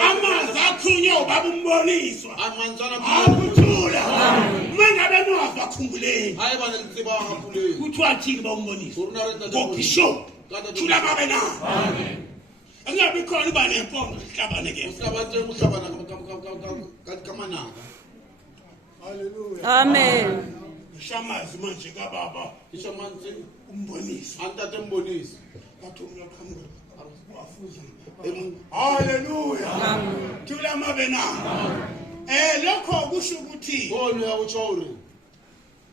Amazwi athunywe ubaba umboniswa. Akuthula. Mangabe nozwa khumbuleni. Kuthiwa thini ba umboniswa? KwamaBishop. Thula mabe na. Angabe khona iba nempondo sihlabane ke. Hallelujah. Amen. Ishamazi manje kaBaba. Ishamanzi Umbonisa. antate mbonisi. Kathi uyaqhamuka. Wafuza. Hallelujah. Amen. Thula mabe na. Lokho kusho ukuthi Ngolo yakutsho uri.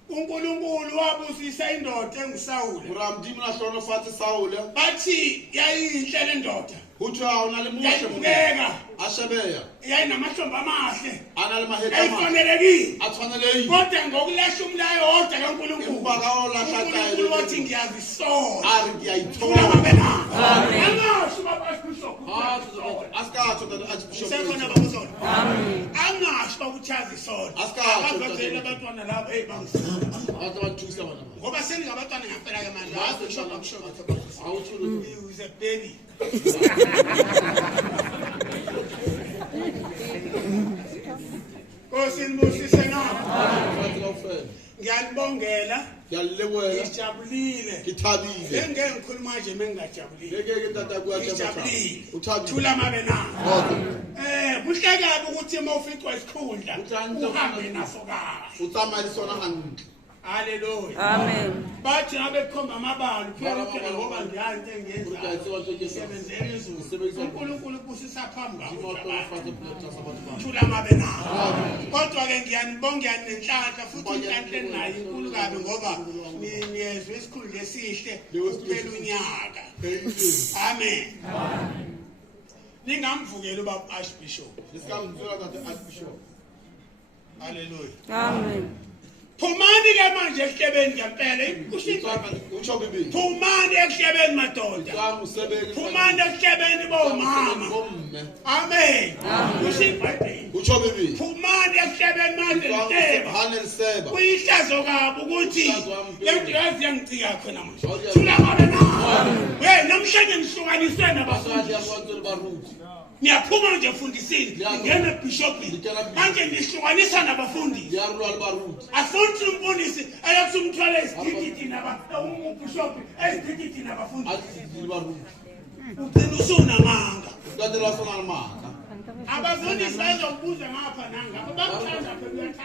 uNkulunkulu wabusisa indoda enguSawule. Uramdimu na hlono fathi Sawule. Bathi yayinhle le ndoda. Uthiwa unale muhle Yayibukeka. ashebeya. Yayinamahlombe amahle. Anale mahela amahle. Ayifanelekile. Atfanelekile. Kodwa ngokulahla umlayo wodwa kaNkulunkulu. uNkulunkulu wathi ngiyazisola. Ari ngiyayithola. Thula mabe na. Amen. Angasho babaBishop. Asikatho that Archbishop. Sekhona bakusola. Amen. Angasho bakuchaza isola. Asikatho. Abazela abantwana labo bangisiza. Abathusa bona. Ngoba sengabatwana ngempela ke manje. Bishop. Awuthulu. He is a baby. Kosinibusise na. Ngiyanibongela. Ngiyalewela. Ngijabulile. Ngithabile. Ngeke ngikhuluma nje mengingajabulile. Ngeke tata Ngijabulile. Uthabile. Thula mabe na. Okay. Kuhle kabi ukuthi uma uficwa isikhundla uhambe naso kahle. Utsamaya sona hantle. Hallelujah. Amen. Bathi ngabe kukhomba amabala phela ukuthi ngoba ngiyazi into engiyenzayo. Isebenzele izulu. uNkulunkulu ubusisa phambi kwakho. Thula mabe na. Kodwa ke ngiyanibonga nenhlanhla futhi inhlanhla enayo inkulu kabi ngoba niyezwe isikhulu lesihle ukuphela unyaka. Amen. Ningamvukela ubaba Archbishop. Nisikamvula kade Archbishop. Hallelujah. Amen. Phumani ke manje esihlebeni ngempela Utsho bibili. Phumani esihlebeni madoda. Usebenza. Phumani esihlebeni bomama. Amen. Kusibhayibheli. Utsho bibili. Phumani esihlebeni manje nteba. Haneliseba. Kuyihlazo kabi ukuthi lento yazi yangicika khona manje. Thula mabe na. Namhlanje nihlukaniswe nabafundi. Niyaphuma nje mfundisini. Ngene bishopini. Manje nihlukanisa nabafundi. Afundi umbonisi ayakuthi umthwala esididini umbishop esididini nabafundi. Ugcina usunamanga. Abafundisi bazokubuza ngapha nanga. Bakuthanda phela